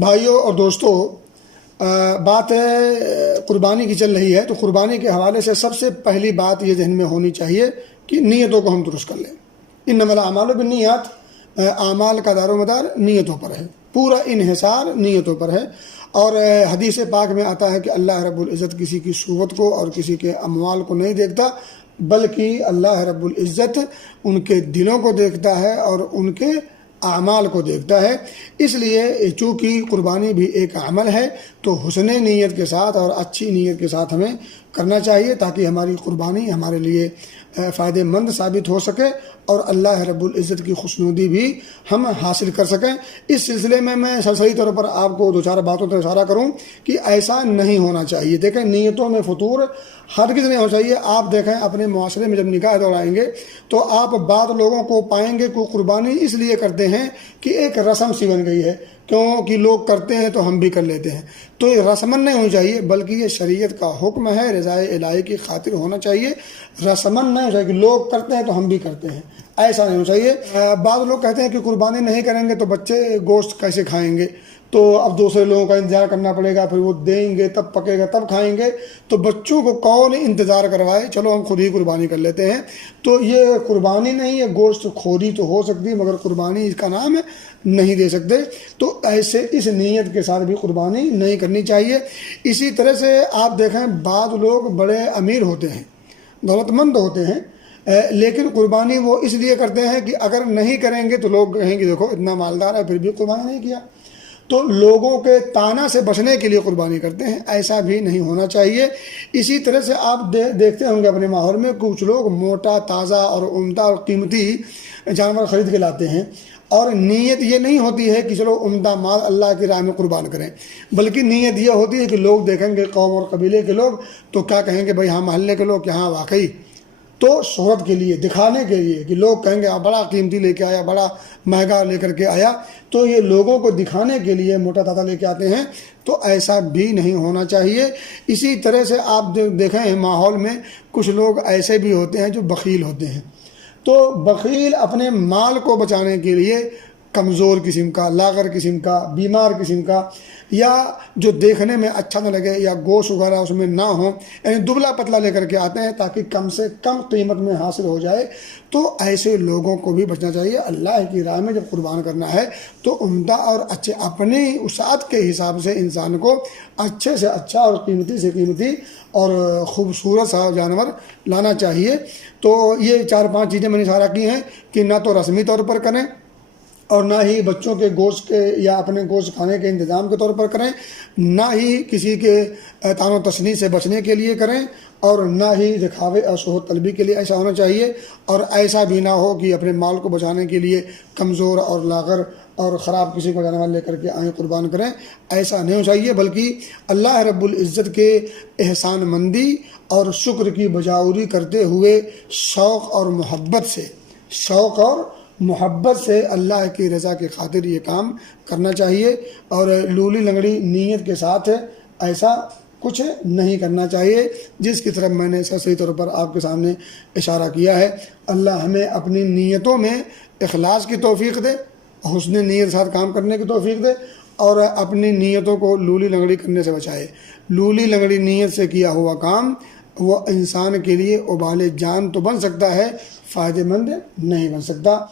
بھائیوں اور دوستوں، بات قربانی کی چل رہی ہے، تو قربانی کے حوالے سے سب سے پہلی بات یہ ذہن میں ہونی چاہیے کہ نیتوں کو ہم درست کر لیں۔ انما الاعمال بالنیات، اعمال کا دار و مدار نیتوں پر ہے، پورا انحصار نیتوں پر ہے۔ اور حدیث پاک میں آتا ہے کہ اللہ رب العزت کسی کی صورت کو اور کسی کے اموال کو نہیں دیکھتا، بلکہ اللہ رب العزت ان کے دلوں کو دیکھتا ہے اور ان کے اعمال کو دیکھتا ہے۔ اس لیے چونکہ قربانی بھی ایک عمل ہے، تو حسن نیت کے ساتھ اور اچھی نیت کے ساتھ ہمیں کرنا چاہیے، تاکہ ہماری قربانی ہمارے لیے فائدہ مند ثابت ہو سکے اور اللہ رب العزت کی خوشنودی بھی ہم حاصل کر سکیں۔ اس سلسلے میں صحیح طور پر آپ کو دو چار باتوں پر اشارہ کروں کہ ایسا نہیں ہونا چاہیے۔ دیکھیں، نیتوں میں فطور ہرگز نہیں ہونا چاہیے۔ آپ دیکھیں اپنے معاشرے میں جب نکاح دوڑائیں گے تو آپ بعض لوگوں کو پائیں گے کہ قربانی اس لیے کرتے ہیں کہ ایک رسم سی بن گئی ہے، کیونکہ لوگ کرتے ہیں تو ہم بھی کر لیتے ہیں۔ تو یہ رسمن نہیں ہونی چاہیے، بلکہ یہ شریعت کا حکم ہے، رضائے الہی کی خاطر ہونا چاہیے۔ رسمن نہیں ہونا چاہیے کہ لوگ کرتے ہیں تو ہم بھی کرتے ہیں، ایسا نہیں ہونا چاہیے۔ بعض لوگ کہتے ہیں کہ قربانی نہیں کریں گے تو بچے گوشت کیسے کھائیں گے، تو اب دوسرے لوگوں کا انتظار کرنا پڑے گا، پھر وہ دیں گے تب پکے گا تب کھائیں گے۔ تو بچوں کو کون انتظار کروائے، چلو ہم خود ہی قربانی کر لیتے ہیں۔ تو یہ قربانی نہیں ہے، گوشت خوری تو ہو سکتی مگر قربانی اس کا نام نہیں دے سکتے۔ تو ایسے اس نیت کے ساتھ بھی قربانی نہیں کرنی چاہیے۔ اسی طرح سے آپ دیکھیں بعض لوگ بڑے امیر ہوتے ہیں، دولت مند ہوتے ہیں، لیکن قربانی وہ اس لیے کرتے ہیں کہ اگر نہیں کریں گے تو لوگ کہیں گے دیکھو اتنا مالدار ہے پھر بھی قربانی نہیں کیا، تو لوگوں کے طعنہ سے بچنے کے لیے قربانی کرتے ہیں۔ ایسا بھی نہیں ہونا چاہیے۔ اسی طرح سے آپ دیکھتے ہوں گے اپنے ماحول میں کچھ لوگ موٹا تازہ اور عمدہ اور قیمتی جانور خرید کے لاتے ہیں، اور نیت یہ نہیں ہوتی ہے کہ چلو عمدہ مال اللہ کی راہ میں قربان کریں، بلکہ نیت یہ ہوتی ہے کہ لوگ دیکھیں گے قوم اور قبیلے کے لوگ تو کیا کہیں گے، بھائی ہاں محلے کے لوگ یہاں واقعی، تو شہرت کے لیے، دکھانے کے لیے کہ لوگ کہیں گے بڑا قیمتی لے کے آیا، بڑا مہنگا لے کر کے آیا، تو یہ لوگوں کو دکھانے کے لیے موٹا تازہ لے کے آتے ہیں۔ تو ایسا بھی نہیں ہونا چاہیے۔ اسی طرح سے آپ دیکھیں ماحول میں کچھ لوگ ایسے بھی ہوتے ہیں جو بخیل ہوتے ہیں، تو بخیل اپنے مال کو بچانے کے لیے کمزور قسم کا، لاغر قسم کا، بیمار قسم کا، یا جو دیکھنے میں اچھا نہ لگے یا گوشت وغیرہ اس میں نہ ہو، یعنی دبلا پتلا لے کر کے آتے ہیں تاکہ کم سے کم قیمت میں حاصل ہو جائے۔ تو ایسے لوگوں کو بھی بچنا چاہیے۔ اللہ کی راہ میں جب قربان کرنا ہے تو عمدہ اور اچھے اپنی وسعت کے حساب سے انسان کو اچھے سے اچھا اور قیمتی سے قیمتی اور خوبصورت سا جانور لانا چاہیے۔ تو یہ 4-5 چیزیں میں نے اشارہ کی ہیں کہ نہ تو رسمی طور پر کریں، اور نہ ہی بچوں کے گوشت کے یا اپنے گوشت کھانے کے انتظام کے طور پر کریں، نہ ہی کسی کے طعن و تشنیع سے بچنے کے لیے کریں، اور نہ ہی دکھاوے اور شہرت طلبی کے لیے ایسا ہونا چاہیے۔ اور ایسا بھی نہ ہو کہ اپنے مال کو بچانے کے لیے کمزور اور لاغر اور خراب کسی کو جانور لے کر کے آئیں قربان کریں، ایسا نہیں ہونا چاہیے۔ بلکہ اللہ رب العزت کے احسان مندی اور شکر کی بجاوری کرتے ہوئے شوق اور محبت سے اللہ کی رضا کی خاطر یہ کام کرنا چاہیے، اور لولی لنگڑی نیت کے ساتھ ایسا کچھ نہیں کرنا چاہیے، جس کی طرف میں نے صحیح طور پر آپ کے سامنے اشارہ کیا ہے۔ اللہ ہمیں اپنی نیتوں میں اخلاص کی توفیق دے، حسن نیت کے ساتھ کام کرنے کی توفیق دے، اور اپنی نیتوں کو لولی لنگڑی کرنے سے بچائے۔ لولی لنگڑی نیت سے کیا ہوا کام وہ انسان کے لیے وبال جان تو بن سکتا ہے، فائدہ مند نہیں بن سکتا۔